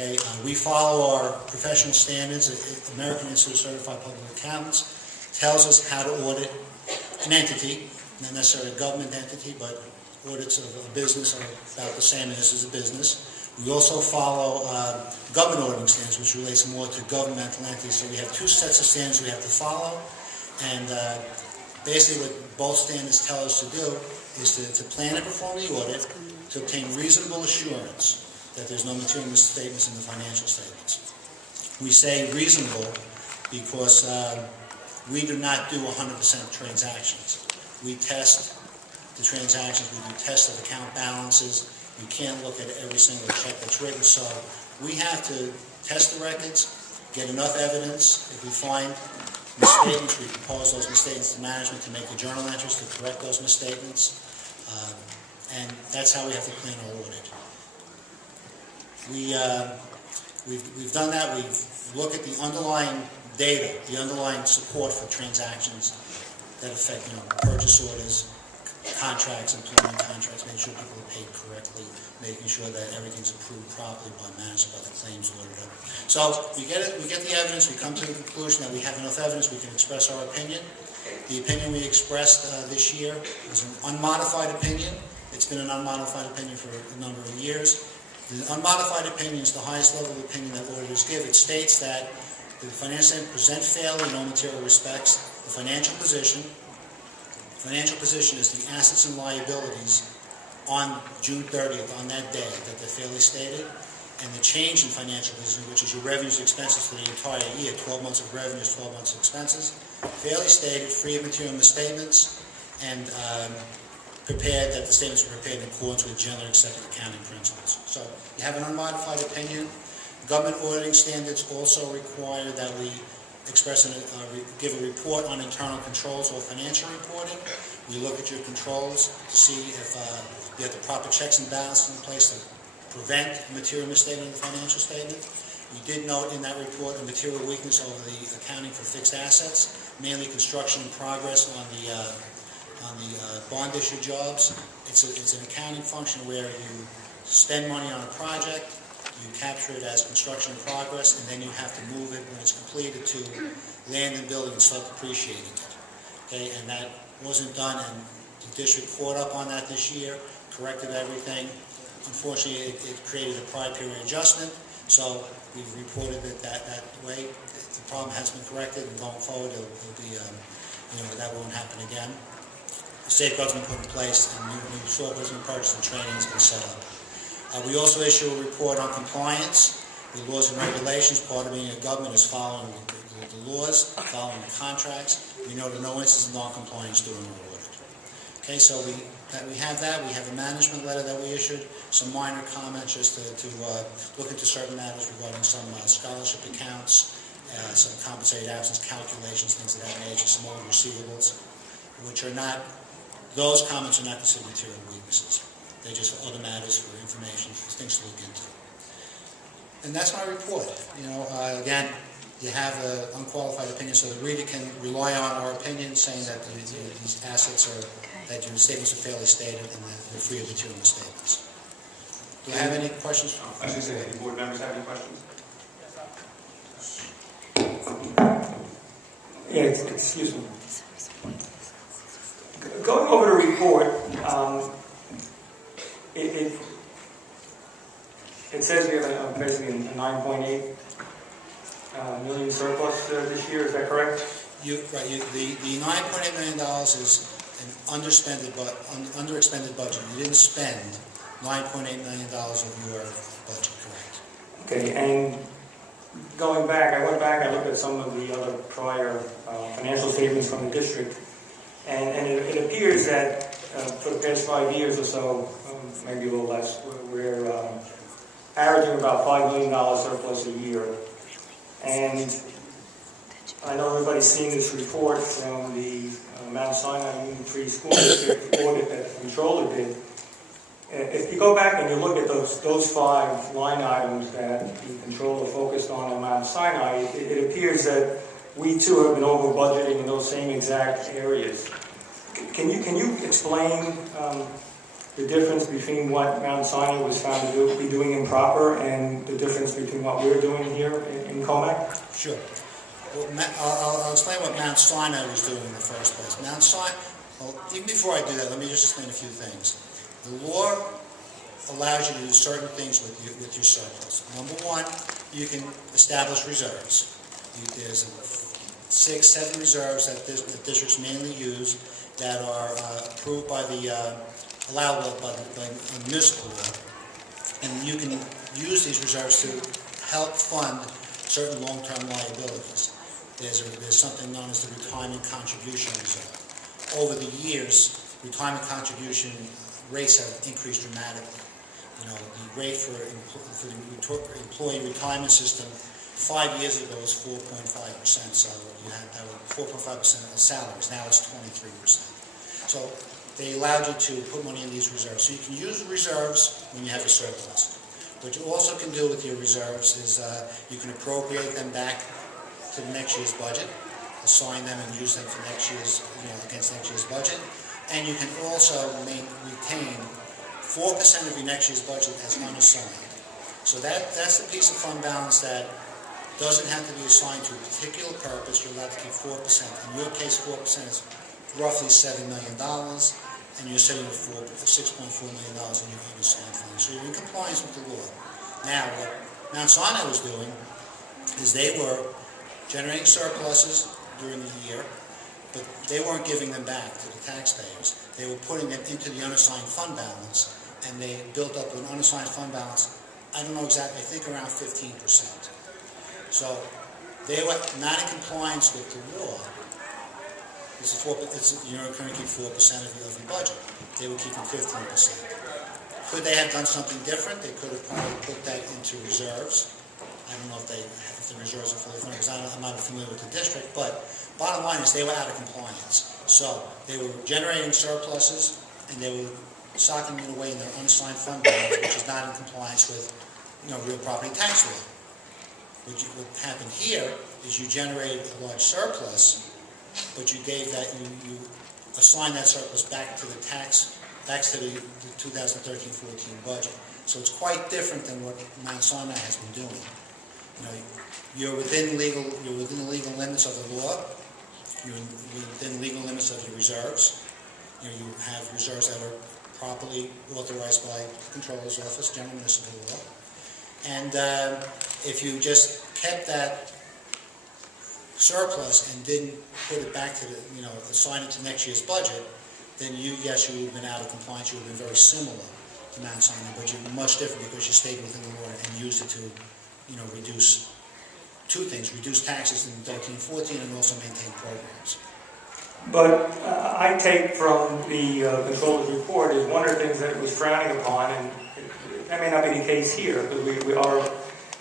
Okay, we follow our professional standards. American Institute of Certified Public Accountants tells us how to audit an entity, not necessarily a government entity, but audits of a business are about the same as this is a business. We also follow government auditing standards, which relates more to governmental entities. So we have two sets of standards we have to follow, and basically what both standards tell us to do is to plan and perform the audit to obtain reasonable assurance that there's no material misstatements in the financial statements. We say reasonable because we do not do 100% transactions. We test the transactions, we do tests of account balances. You can't look at every single check that's written, so we have to test the records, get enough evidence. If we find misstatements, we propose those misstatements to management to make the journal entries to correct those misstatements, and that's how we have to plan our audit. We've done that. We've looked at the underlying data, the underlying support for transactions that affect, purchase orders, contracts, employment contracts, making sure people are paid correctly, making sure that everything's approved properly by management, by the claims auditor. So we get the evidence, we come to the conclusion that we have enough evidence, we can express our opinion. The opinion we expressed this year is an unmodified opinion. It's been an unmodified opinion for a number of years. The unmodified opinion is the highest level of opinion that auditors give. It states that the financial statements present fairly in all material respects. The financial position is the assets and liabilities on June 30th, on that day, that they're fairly stated, and the change in financial position, which is your revenues and expenses for the entire year, 12 months of revenues, 12 months of expenses, fairly stated, free of material misstatements, and prepared that the statements were prepared in accordance with generally accepted accounting principles. So you have an unmodified opinion. Government auditing standards also require that we express give a report on internal controls or financial reporting. We look at your controls to see if you have the proper checks and balances in place to prevent a material misstatement in the financial statement. We did note in that report a material weakness over the accounting for fixed assets, mainly construction in progress on the bond issue jobs. It's an accounting function where you spend money on a project, you capture it as construction in progress, and then you have to move it when it's completed to land and building and start depreciating it. Okay, and that wasn't done, and the district caught up on that this year, corrected everything. Unfortunately, it created a prior period adjustment, so we've reported it that way. The problem has been corrected, and going forward, it'll be, that won't happen again. The safeguards have been put in place, and new software has been purchased, and training has been set up. We also issue a report on compliance with laws and regulations. Part of being a government is following the laws, following the contracts. We know there are no instances of non-compliance during our audit. Okay, so we have that. We have a management letter that we issued, some minor comments just to look into certain matters regarding some scholarship accounts, some compensated absence calculations, things of that nature, some old receivables, which are not, those comments are not considered material weaknesses. They're just other matters for information, things to look into. And that's my report. Again, you have an unqualified opinion, so the reader can rely on our opinion, saying that these assets that your statements are fairly stated and that they're free of material misstatements. Do you have any questions? I was going to say, any board members have any questions? Yeah, excuse me. Going over the report, it says we have basically a 9.8 million surplus this year. Is that correct? The $9.8 million is an underexpended budget. You didn't spend $9.8 million of your budget, correct? Okay, and going back, I went back, I looked at some of the other prior financial statements from the district, and it appears that for the past 5 years or so, maybe a little less, we're averaging about $5 million surplus a year. And I know everybody's seen this report from the Mount Sinai Union Free School District audit that the controller did. If you go back and you look at those 5 line items that the controller focused on in Mount Sinai, it appears that we too have been over budgeting in those same exact areas. Can you explain the difference between what Mount Sinai was found to be doing improper and the difference between what we're doing here in Comac? Sure. Well, I'll explain what Mount Sinai was doing in the first place. Mount Sinai, well, even before I do that, let me just explain a few things. The law allows you to do certain things with your surplus. Number one, you can establish reserves. There's 6, 7 reserves that districts mainly use that are approved by the allowable by the municipal law, and you can use these reserves to help fund certain long-term liabilities. There's something known as the retirement contribution reserve. Over the years, retirement contribution rates have increased dramatically. You know, the rate for the employee retirement system 5 years ago was 4.5%. So you had that 4.5% of salaries. Now it's 23%. So they allowed you to put money in these reserves. So you can use reserves when you have a surplus. What you also can do with your reserves is you can appropriate them back to next year's budget, assign them and use them for next year's, against next year's budget. And you can also retain 4% of your next year's budget as unassigned. So that's the piece of fund balance that doesn't have to be assigned to a particular purpose. You're allowed to keep 4%. In your case, 4% is roughly $7 million, and you're sitting with $6.4 million in your unassigned funds. So you're in compliance with the law. Now, what Mount Sinai was doing is they were generating surpluses during the year, but they weren't giving them back to the taxpayers. They were putting them into the unassigned fund balance, and they built up an unassigned fund balance, I don't know exactly, I think around 15%. So they were not in compliance with the law. You're going to keep 4% of your budget. They were keeping 15%. Could they have done something different? They could have probably put that into reserves. I don't know if the reserves are fully funded, because I'm not familiar with the district, but bottom line is they were out of compliance. So they were generating surpluses, and they were socking it away in their unassigned fund balance, which is not in compliance with real property tax law. What happened here is you generated a large surplus, but you assigned that surplus back to the 2013-14 budget. So it's quite different than what Mount Sinai has been doing. You're within the legal limits of the law. You're within legal limits of your reserves. You have reserves that are properly authorized by the Controller's Office, General Municipal Law. And if you just kept that surplus and didn't put it back to assign it to next year's budget, then you would have been out of compliance. You would have been very similar to Mount Sinai, but you're much different because you stayed within the law and used it to, reduce two things: reduce taxes in 13-14 and also maintain programs. But I take from the Controller's report is one of the things that it was frowning upon, and that may not be the case here, because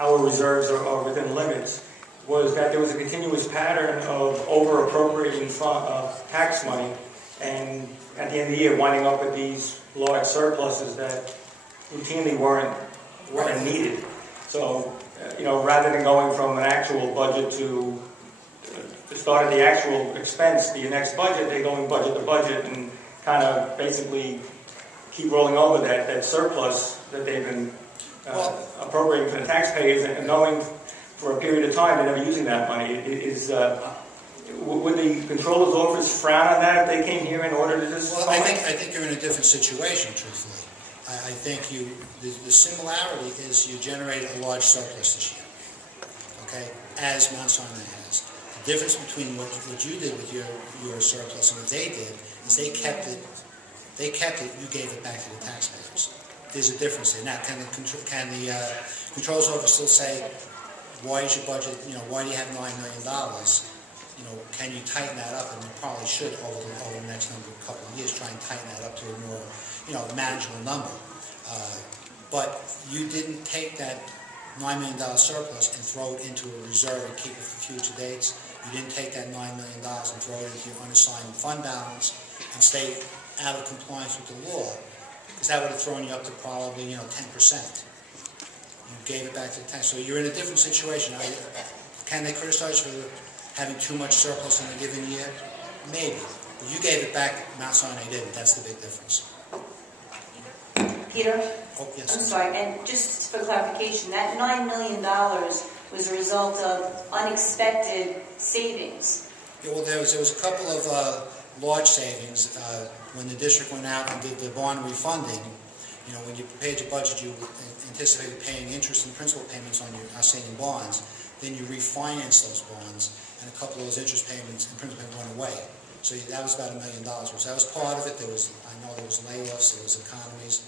our reserves are within limits, was that there was a continuous pattern of over-appropriating tax money, and at the end of the year winding up with these large surpluses that routinely weren't needed. So, rather than going from an actual budget to start at the actual expense, the next budget, they're going budget to budget and kind of basically keep rolling over that surplus that they've been appropriating for the taxpayers, and knowing for a period of time they're never using that money. Would the Controller's Office frown on that if they came here in order to just... Well, I think you're in a different situation, truthfully. I think the similarity is you generated a large surplus this year, okay, as Mount Sinai has. The difference between what you did with your surplus and what they did is they kept it, you gave it back to the taxpayers. There's a difference there. Now, can the Controller's Office still say, why is your budget, why do you have $9 million? Can you tighten that up? And you probably should over the next couple of years try and tighten that up to a more, manageable number. But you didn't take that $9 million surplus and throw it into a reserve and keep it for future dates. You didn't take that $9 million and throw it into your unassigned fund balance and stay out of compliance with the law, because that would have thrown you up to probably, 10%. You gave it back to the tax. So you're in a different situation. Can they criticize for having too much surplus in a given year? Maybe. But you gave it back, Mount Sinai didn't. That's the big difference. Peter? Oh, yes. I'm sorry, and just for clarification, that $9 million was a result of unexpected savings. Yeah, well, there was a couple of large savings. When the district went out and did the bond refunding, you know, when you prepared your budget, you anticipated paying interest and principal payments on your outstanding bonds. Then you refinance those bonds, and a couple of those interest payments and principal payments went away. So that was about $1 million. So that was part of it. I know there was layoffs, there was economies.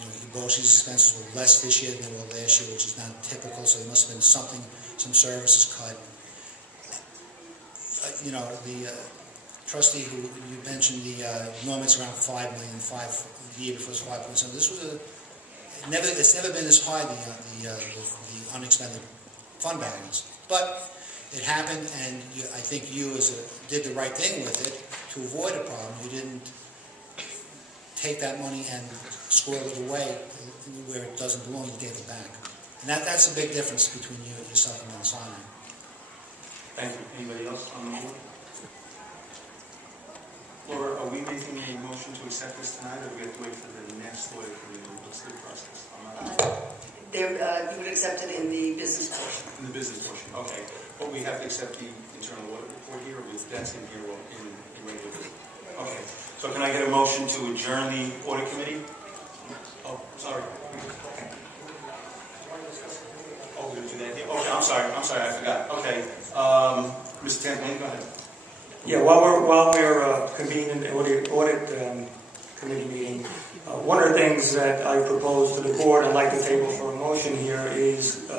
You know, your groceries expenses were less this year than they were last year, which is not typical. So there must have been some services cut. You know, the trustee who you mentioned, normally it's around $5 million. The year before it was 5.7. This was it's never been this high, the unexpended fund balance. But it happened, and I think you did the right thing with it to avoid a problem. You didn't take that money and squirrel it away where it doesn't belong. You gave it back, and that's a big difference between yourself and Simon. Thank you. Anybody else on the board? Laura, are we making a motion to accept this tonight, or do we have to wait for the next audit committee? What's the process? You would accept it in the business portion. In the business portion, okay. But we have to accept the internal audit report here, or that's in here in regular business? Okay. So can I get a motion to adjourn the audit committee? Oh, sorry. Oh, we're going to do that here? Okay, I'm sorry, I forgot. Okay. Mr. Tamplin, go ahead. Yeah, while we're convening the audit committee meeting, one of the things that I propose to the board and like to table for a motion here is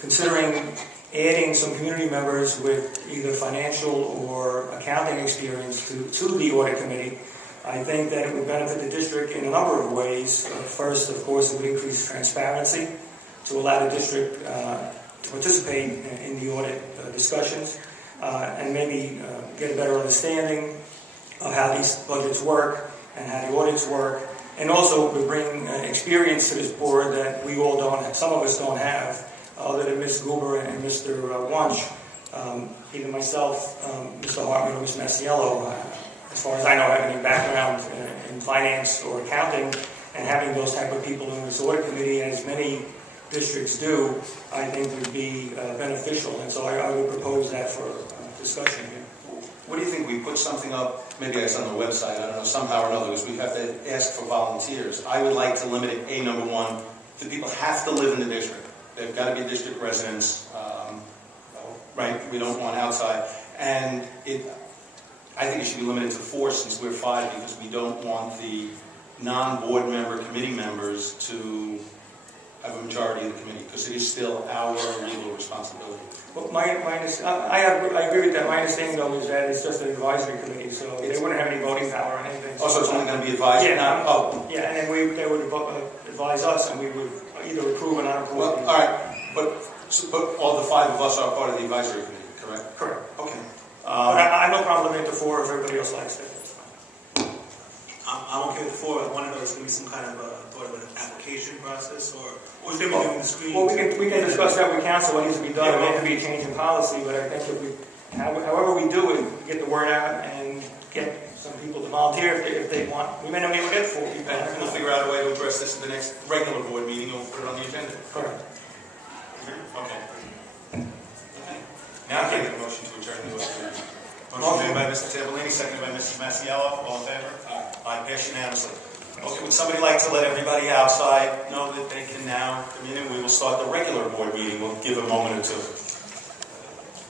considering adding some community members with either financial or accounting experience to the audit committee. I think that it would benefit the district in a number of ways. First, of course, it would increase transparency to allow the district to participate in the audit discussions and maybe get a better understanding of how these budgets work and how the audits work. And also would bring experience to this board that we all don't have, some of us don't have, other than Ms. Goober and Mr. Wunsch. Either myself, Mr. Hartman, or Mr. Masiello, as far as I know, have any background in finance or accounting, and having those type of people in this audit committee, as many districts do, I think would be beneficial. And so I would propose that for discussion here. What do you think? We put something up, maybe it's on the website, I don't know, somehow or another, because we have to ask for volunteers. I would like to limit it, number one, the people have to live in the district. They've got to be district residents, right? We don't want outside. And I think it should be limited to 4 since we're 5, because we don't want the non-board member committee members to have a majority of the committee, because it is still our legal responsibility. Well, I agree with that. My understanding, though, is that it's just an advisory committee, so they wouldn't have any voting power or anything. Oh, so it's only going to be advisory? Yeah, yeah, and then they would advise us, and we would either approve or not approve. Well, all right, but all the 5 of us are part of the advisory committee, correct? Correct. Okay. But I have no problem with the 4 if everybody else likes it. That's fine. I'm okay with 4. I want to know if there's going to be some kind of thought of an application process, or is there going to be the screen? Well, we can discuss that with council, what needs to be done. It may have to be a change in policy, but I think however we do it, get the word out and get some people to volunteer if they want. We may not be able to get 4 people. And we'll figure out a way to address this at the next regular board meeting, and we'll put it on the agenda. Correct. Okay. Now I can get a motion to adjourn the board. Motion made by Mr. Tavolini, seconded by Mr. Masiello. All in favor? Aye. Passed unanimously. Okay, would somebody like to let everybody outside know that they can now come in, and we will start the regular board meeting. We'll give a moment or two.